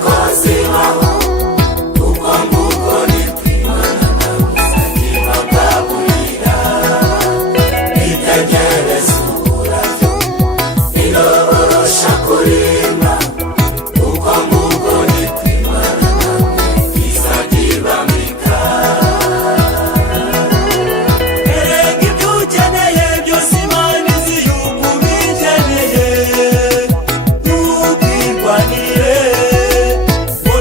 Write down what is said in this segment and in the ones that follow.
ko zibaho kuko nguko ni kwimana nagusagira gaburira itegereza uburabyo nirorosha kurimba kuko nguko ni kwimana nagusagira mika erega ibyo ukeneye byose Imana izi yuko ubikeneye ntukirwanire ngo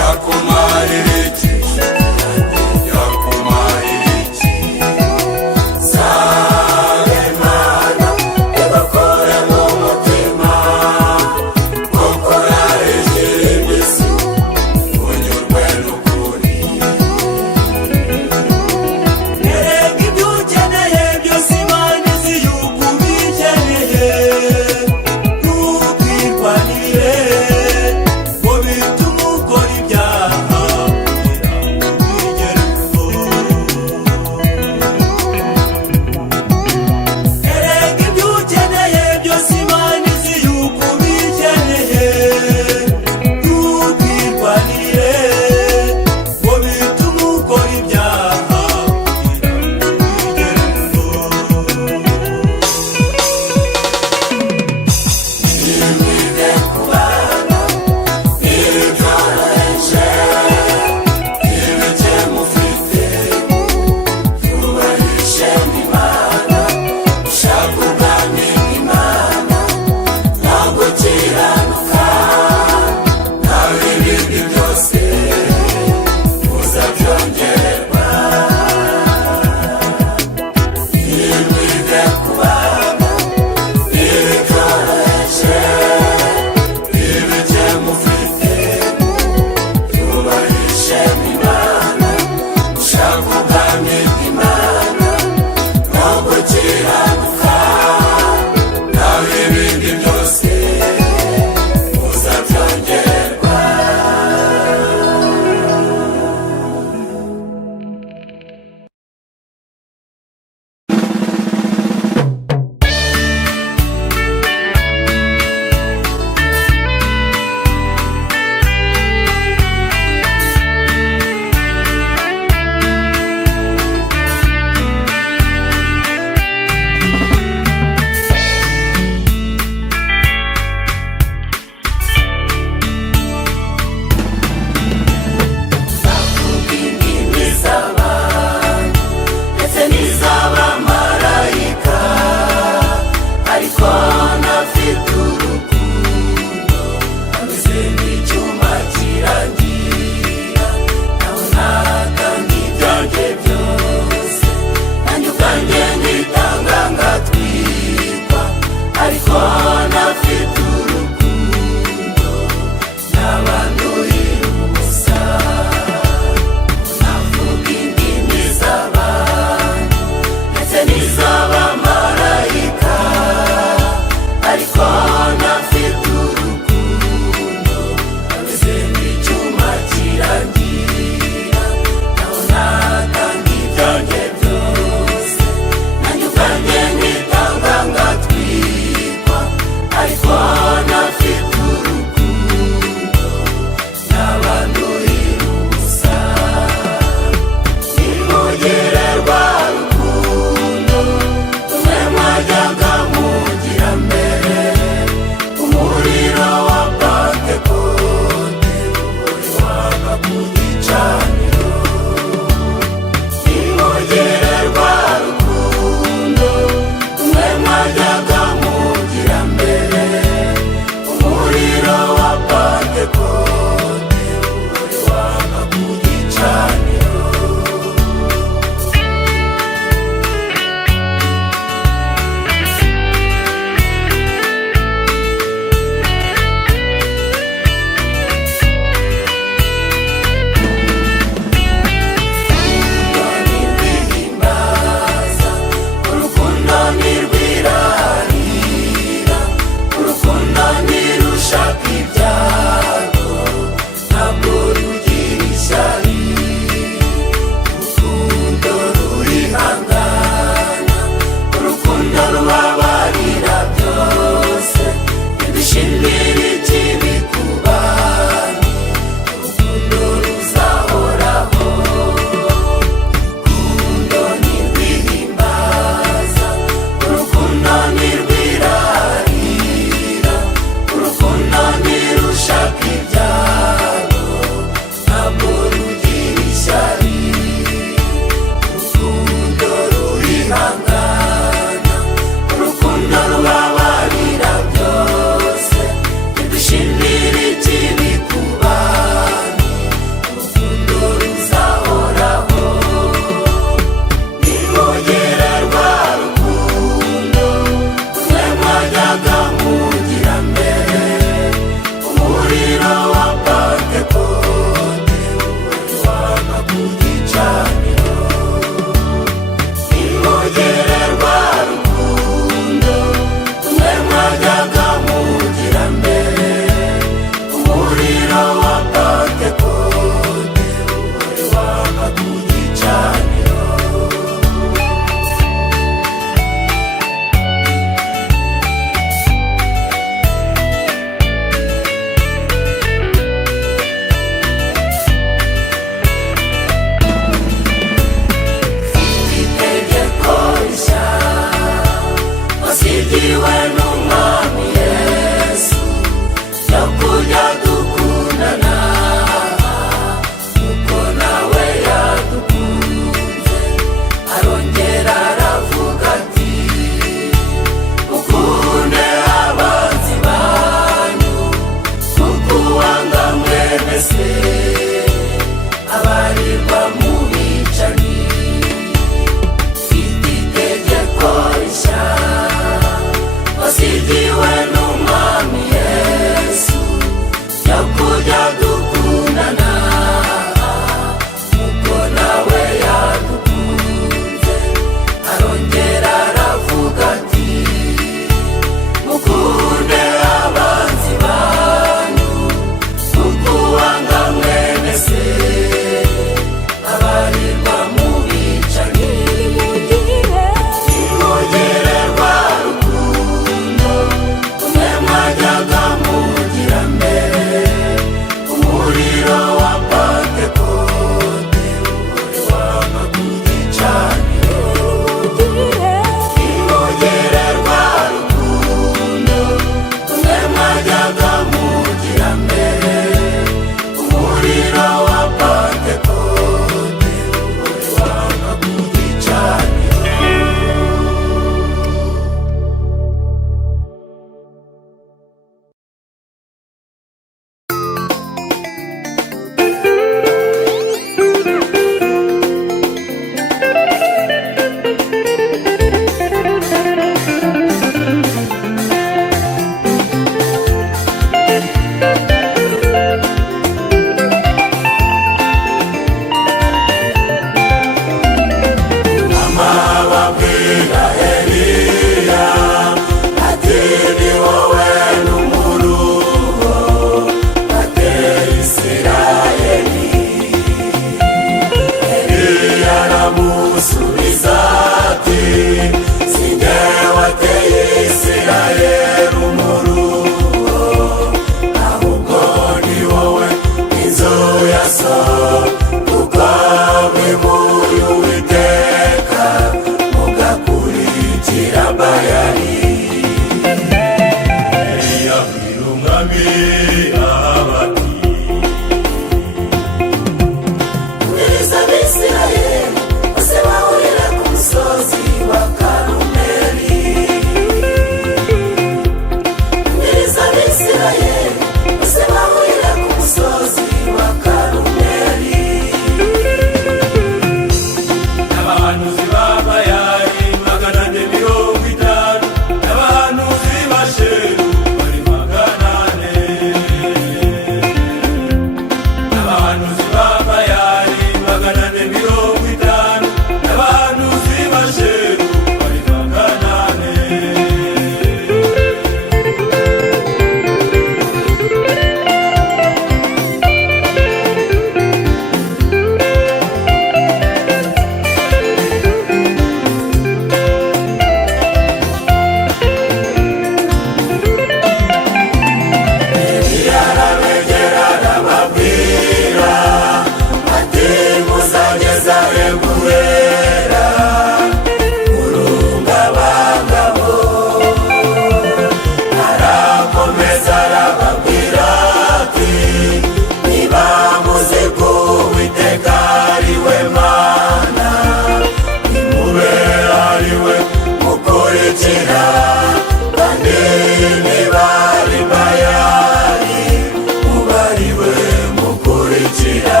gukira.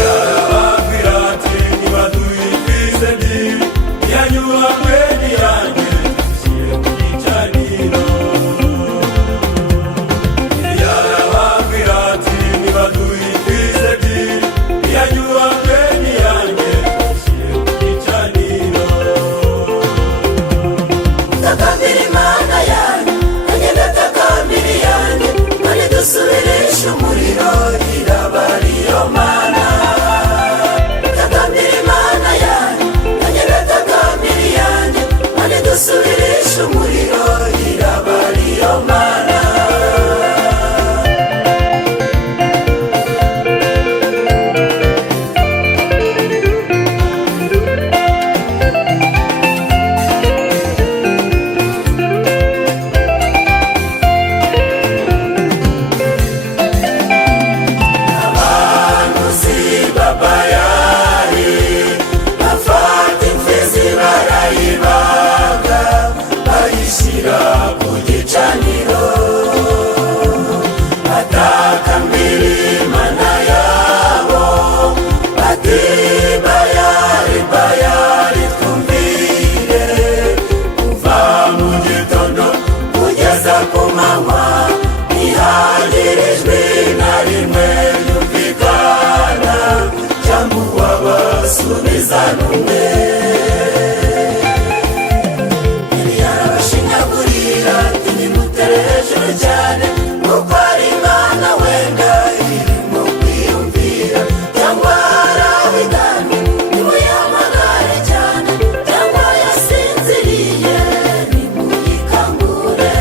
Yarababwira ati nibaduhe imfizi ebyiri, iyanyuranywe n'iyanjye dushyire ku gicaniro. Yarababwira ati nibaduhe imfizi ebyiri, iyanyuranywe n'iyanjye dushyire ku gicaniro. Takambira Imana yanjye, nanjye ndatakambira iyanjye, kandi dusubirishe umuriro, iraba ariyo Mana. Takambira Imana yanjye, nanjye ndatakambira iyanjye, kandi dusubirishe umuriro, iraba ariyo Mana. Abahanuzi b'Abayali bafata imfizi barayibaga, bayishyira ku gicaniro, batakambira Imana yabo bati Bayali, Bayali twumvire, kuva mu gitondo kugeza ku manywa ntihagire ijwi na rimwe ryumvikana, cyangwa uwabasubiza n'umwe. Yari yarabashinyagurira ati nimutere hejuru cyane, kuko ari Imana wenda irimo kwiyumvira, cyangwa hari abigana nimuyihamagare cyane, cyangwa yasinziriye nimuyikangure.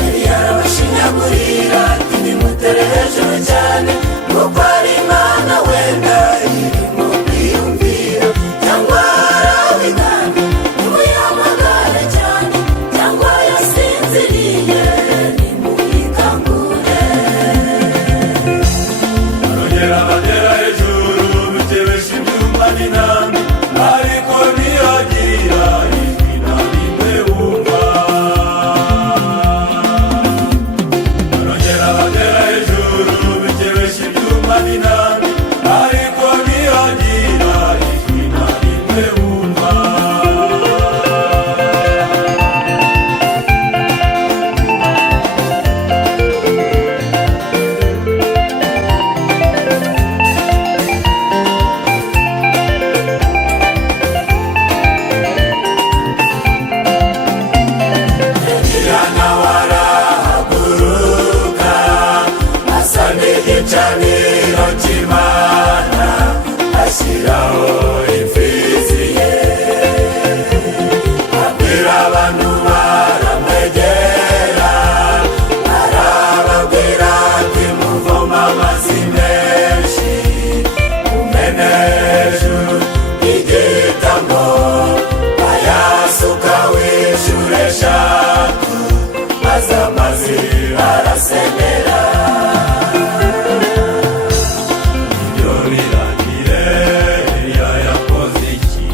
Yari yarabashinyagurira ati nimutere hejuru cyane, kuko ari Imana wenda irimo kwiyumvira, cyangwa hari abigana nimuyihamagare cyane, cyangwa yasinziriye nimuyikangure. Barongera batera hejuru bitebesha ibyuma n'intambi, ariko ntiyagira ijwi na rimwe bumva. Barongera batera hejuru bitebesha ibyuma n'intambi, ariko ntiyagira ijwi na rimwe bumva. Eliya nawe arahaguruka, asana igicaniro cy'Imana, ashyiraho imfizi ye, abwira abantu baramwegera, arababwira ati muvoma amazi menshi, mumene hejuru y'igitambo, ayasukaho inshuro eshatu, maze amazi arasenera. Ibyo birangiye Eliya yakoze iki?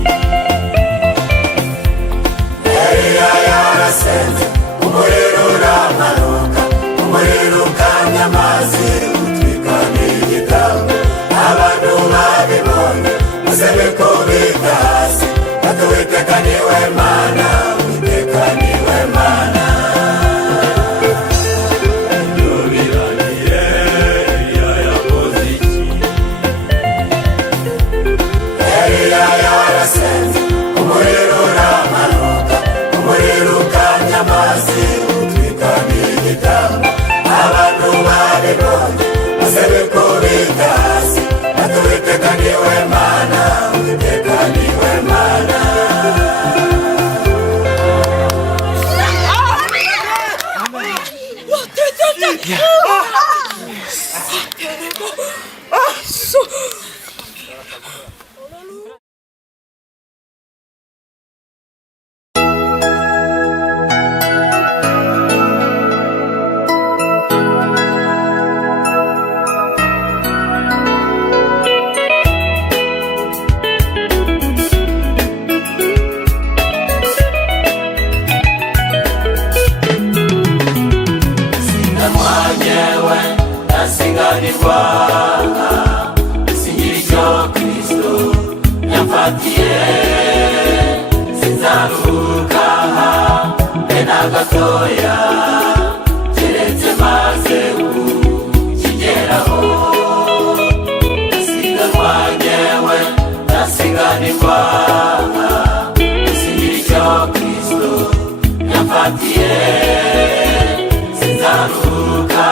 Eliya yarasenze, umuriro uramanuka, umuriro ukamya amazi utwika n'igitambo. Abantu babibonye maze bikubita hasi, bati Uwiteka niwe Mana, Uwiteka niwe Mana. Ibyo birangiye Eliya yakoze iki? Eliya yarasenze, umuriro uramanuka, umuriro ukamya amazi utwika n'igitambo. Abantu babibonye maze bikubita hasi, bati Uwiteka niwe Mana, Uwiteka niwe Mana. Yeah. ndasiganirwa singira icyo Kristo yamfatiye sinzaruhuka be na gatoya keretse maze kukigeraho ndasiganwa njyewe ndasiganirwa singira icyo Kristo yamfatiye sinzaruhuka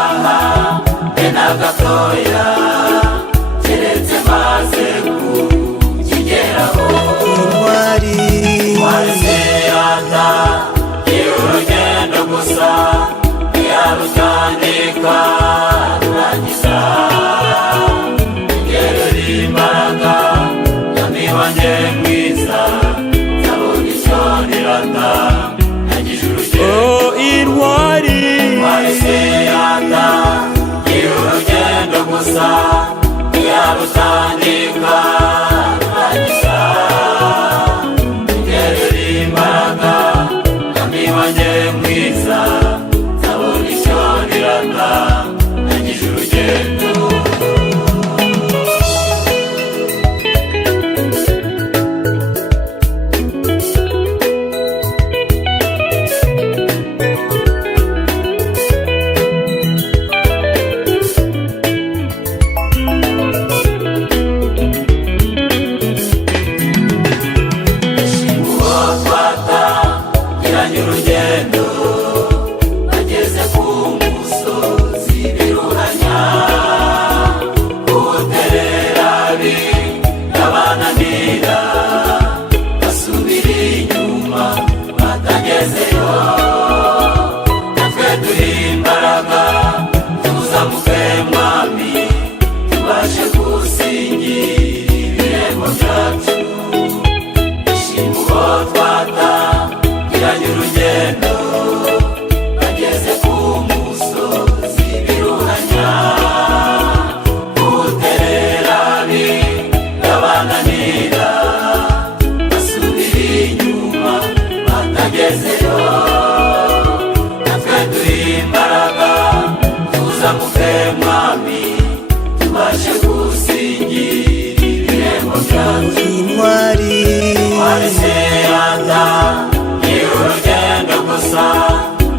be na gatoya keretse maze kukigeraho intwari zirata y'urugendo gusa ntiyarutandika rurangiza ngerera imbaraga mwami wanjye mwiza nzabona icyo nirata nagize urugendo intwari zirata y'urugendo gusa ntiyarutandika rurangiza ngerera imbaraga mwami wanjye mwiza nzabona icyo nirata nagize urugendo urugendo ageze ku musozi biruhanya kuwuterera birabananira basubira inyuma batagezeyo natwe duhe imbaraga tuzamuke mwami tubashe gusingira ibirego byacu ishima uwo twatangiranye urugendo bageze ku musozi biruhanya kuwuterera birabananira basubira inyuma batagezeyo natwe duhe imbaraga tuzamuke mwami tubashe gusingira ibirego byacu intwari zirata y'urugendo gusa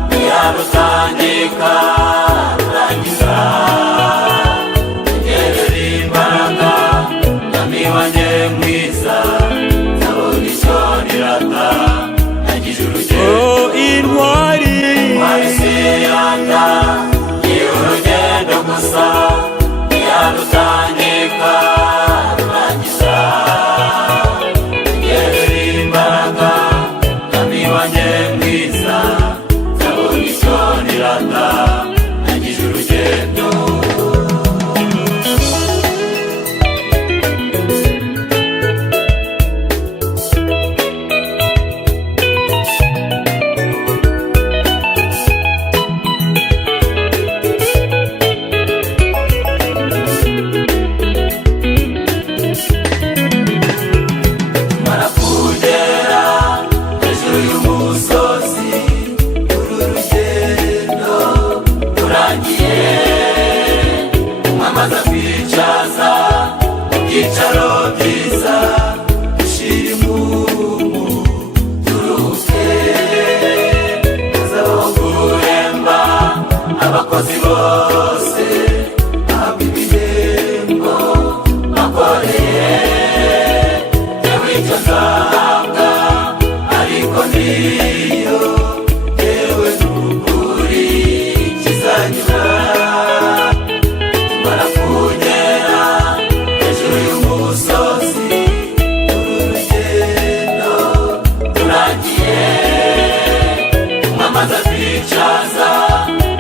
ntiyarutandika rurangiza ngerera imbaraga mwami wanjye mwiza nzabona icyo nirata nagize urugendo intwari zirata y'urugendo gusa ntiyarutandika rurangiza ngerera imbaraga mwami wanjye mwiza nzabona icyo nirata nagize urugendo tumara kugera hejuru y'umusozi uru rugendo rurangiye umwamaza kwicaza mu byicaro byiza dushira impumu turuke hazabaho guhemba abakozi bose bahabwa ibihembo bakoreye yewe icyo nzahabwa ariko niyo yewe n'ukuri kizanyura tumara kugera hejuru y'umusozi uru rugendo rurangiye umwamaza kwicaza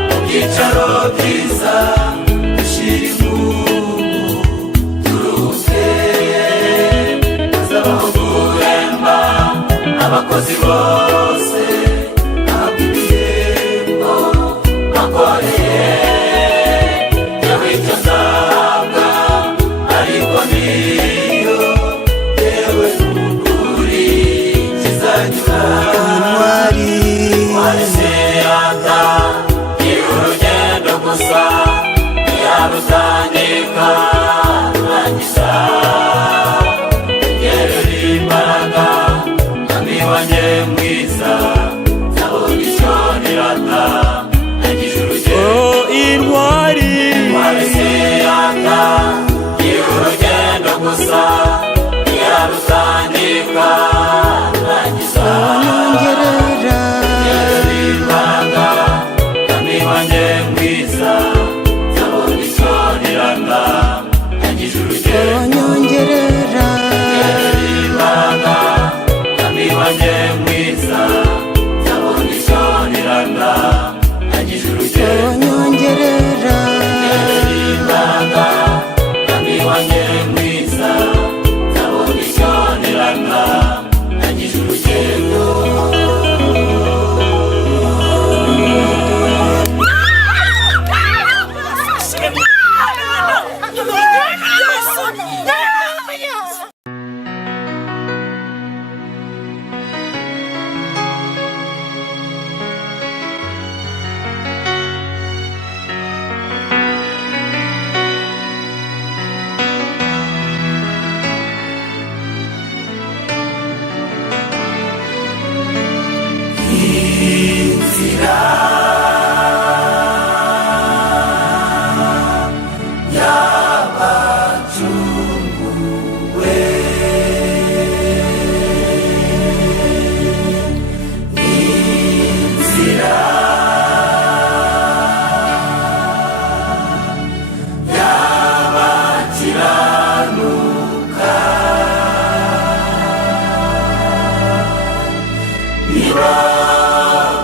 mu byicaro byiza dushira impumu turuke hazabaho guhemba abakozi bose bahabwa ibihembo bakoreye yewe icyo nzahabwa ariko niyo yewe n'ukuri kizanyura intwari zirata y'urugendo gusa ntiyarutandika rangiza gerera imbaraga mwami wanjye mwiza nzabona icyo nirata nagize urugendo intwari siyata y'urugendo gusa ntiyarutandika rangiza wanyongerera gerera imbaraga mwami wanjye mwiza nzabona icyo nirata nagize urugendo wanyongerera imbaraga mwami wanjye mwiza nzabona icyo nirata nagize urugendo wanyongerera imbaraga mwami wanjye mwiza nzabona icyo nirata nagize urugendo inzira y'abacunguwe inzira y'abakiranuka niba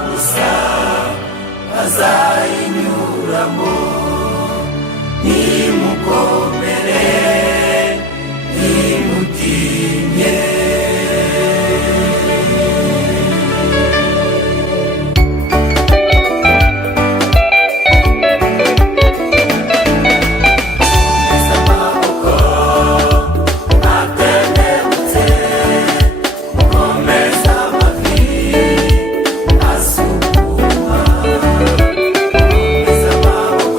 gusa bazayinyuramo nimukomere nimutinye amaboko atendebutse mukomeze amavi asukuma mukomeze amaboko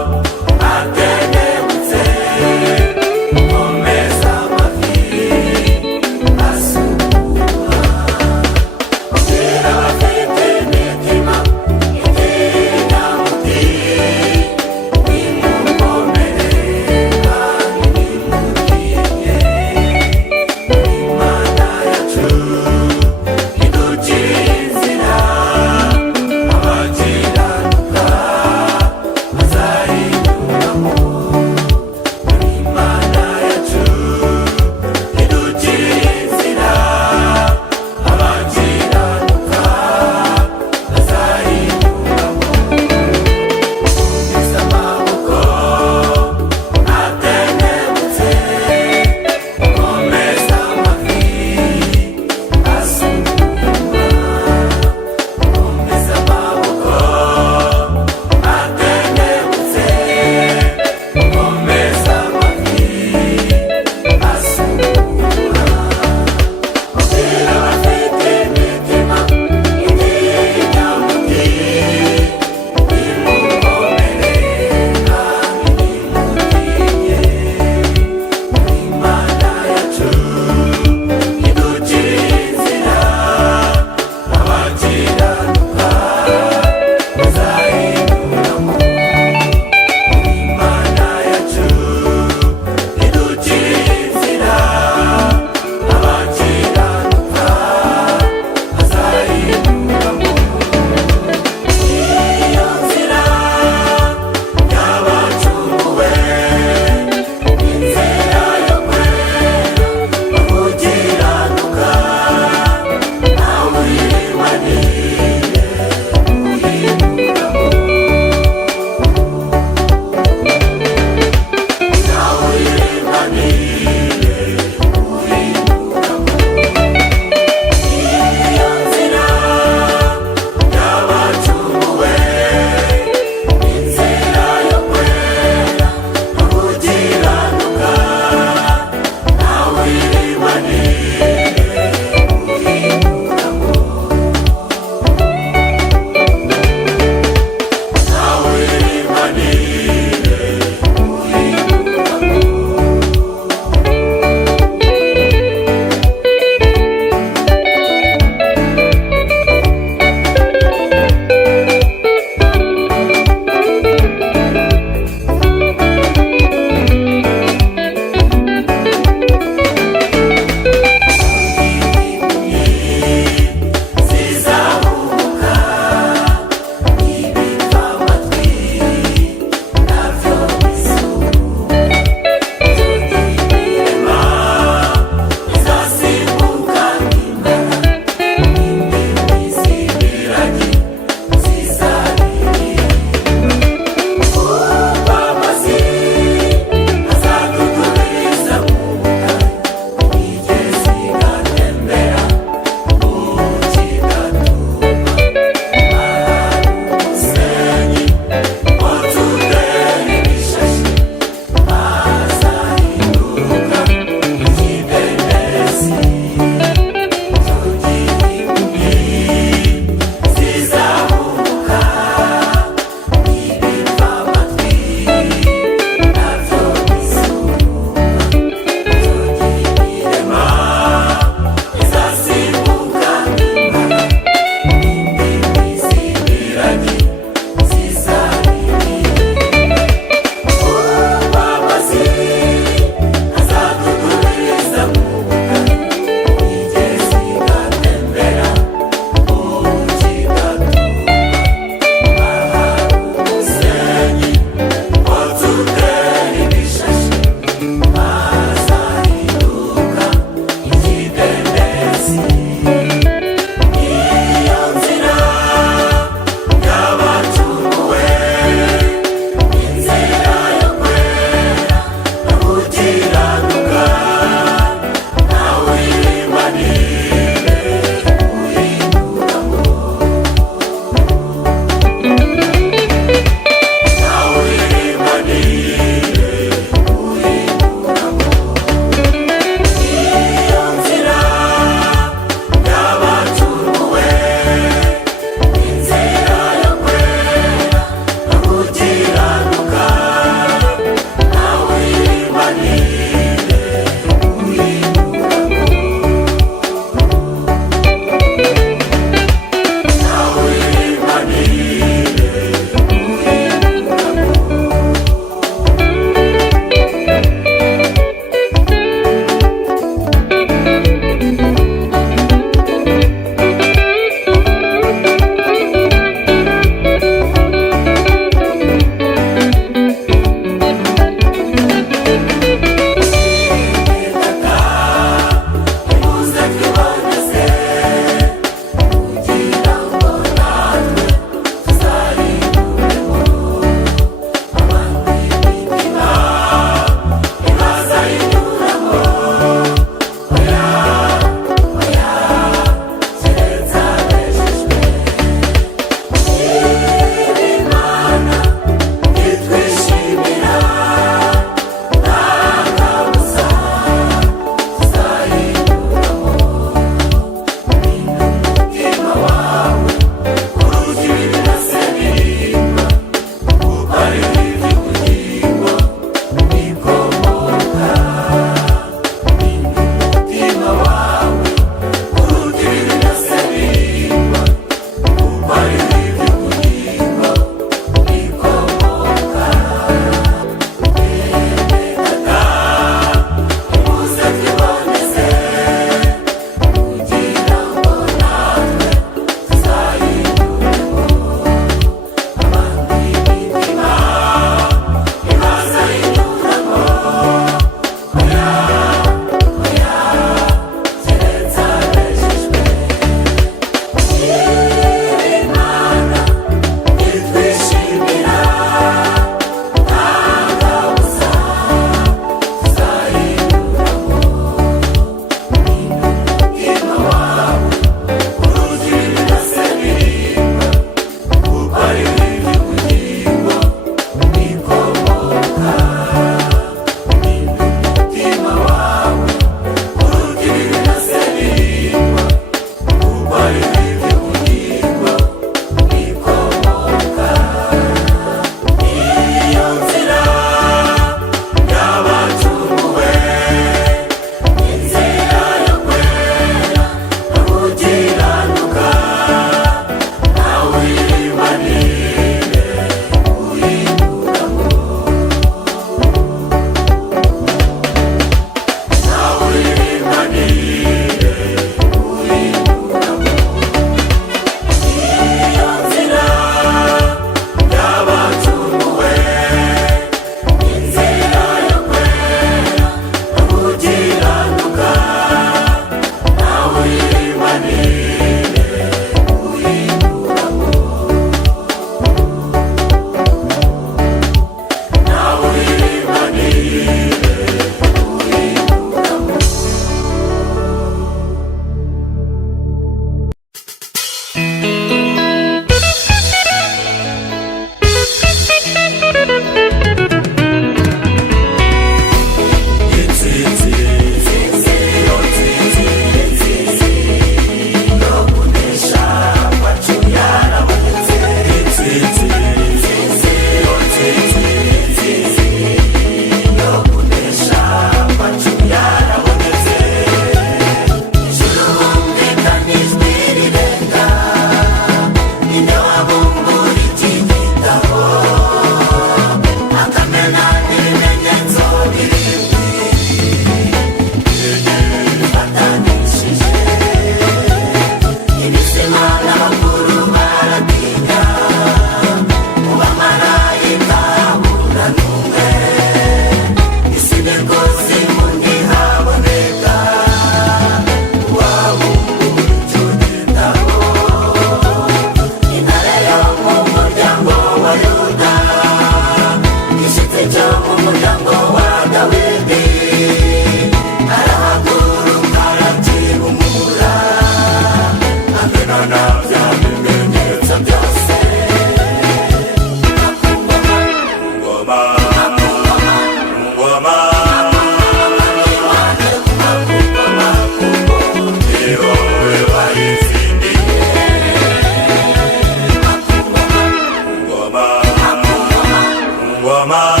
ngoma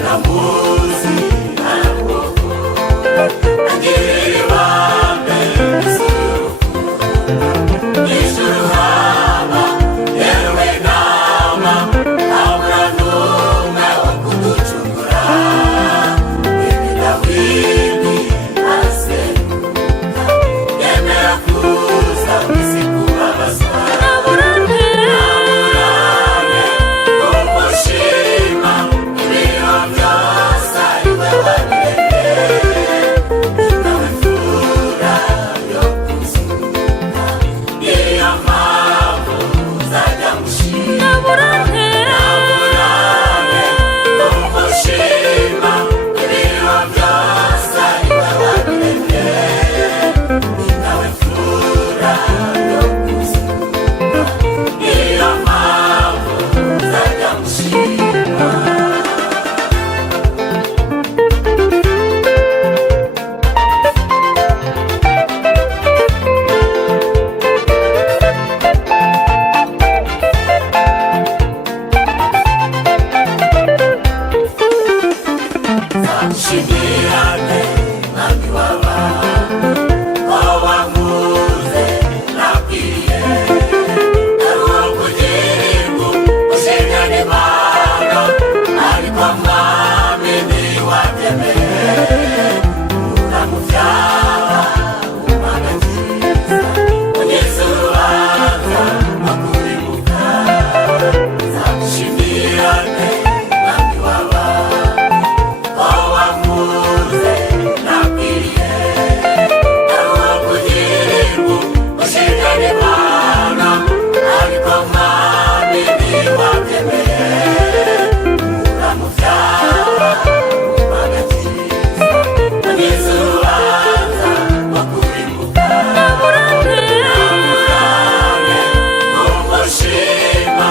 Namuzi, Shimiyane mwami w'abantu ko wankuze nakwiriye ari uwo kugirirwa ushimyane Imana ariko mwami ntiwabyemeye uramuvyaha umwana cyiza ugeze urubanza akurimuka nzagushimiyane mwami w'abantu ko wankuze nakwiriye ari uwo kugirirwa ushimyane Imana ariko mwami ntiwabyemeye uramuvyaha umwana cyiza ugeze urubanza akurimuka namurane umushima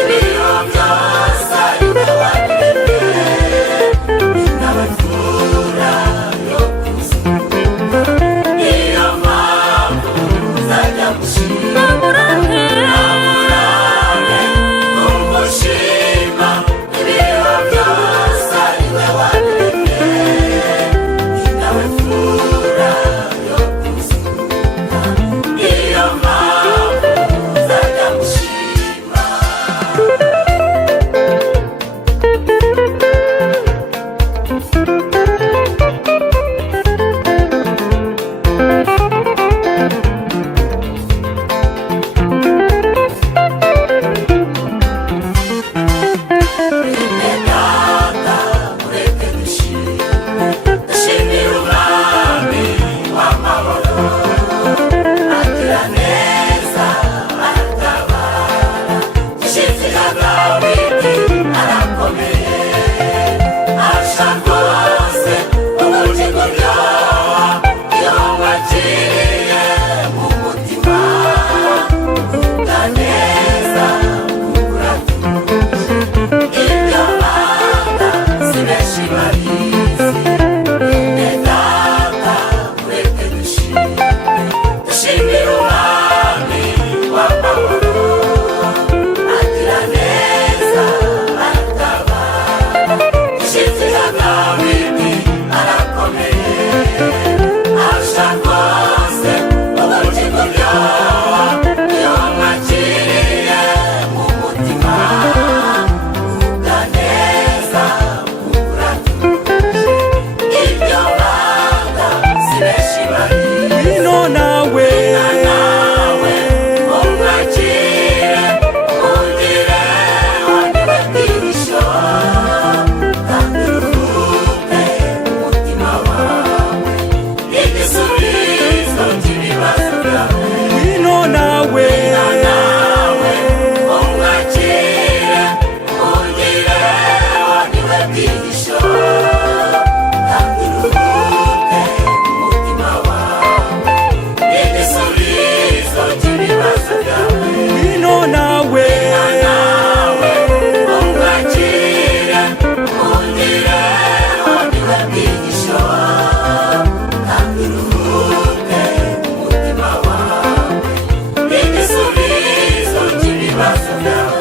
ibiro byose ariwe wabiremye n'abavura yo kuzuka niyo mpamvu nzajya mushima namurane umushima ibiro byose ariwe wabiremye n'abavura yo kuzuka niyo mpamvu nzajya mushima. Data mureke dushime dushimire umwami w'amahoro agira neza aratabara dushimira Dawidi arakomeye arusha rwose ubugingo bwawe iyo mwakiriye mu mutima ugubwa neza uratuje ibyo banga si benshi babizi bene Data mureke dushime dushimire umwami w'amahoro agira neza aratabara dushimira Dawidi arakomeye arusha rwose ubugingo bwawe iyo mwakiriye mu mutima ugubwa neza uratuje ibyo banga si benshi babizi Ngwino nawe nawe umwakire umugire waniwe bwihisho kandi uruhuke umutima wawe igisubizo cy'ibibazo byawe Ngwino nawe nawe umwakire umugire waniwe bwihisho kandi uruhuke umutima wawe igisubizo cy'ibibazo byawe Ngwino nawe nawe umwakire umugire waniwe bwihisho kandi uruhuke umutima wawe igisubizo cy'ibibazo byawe.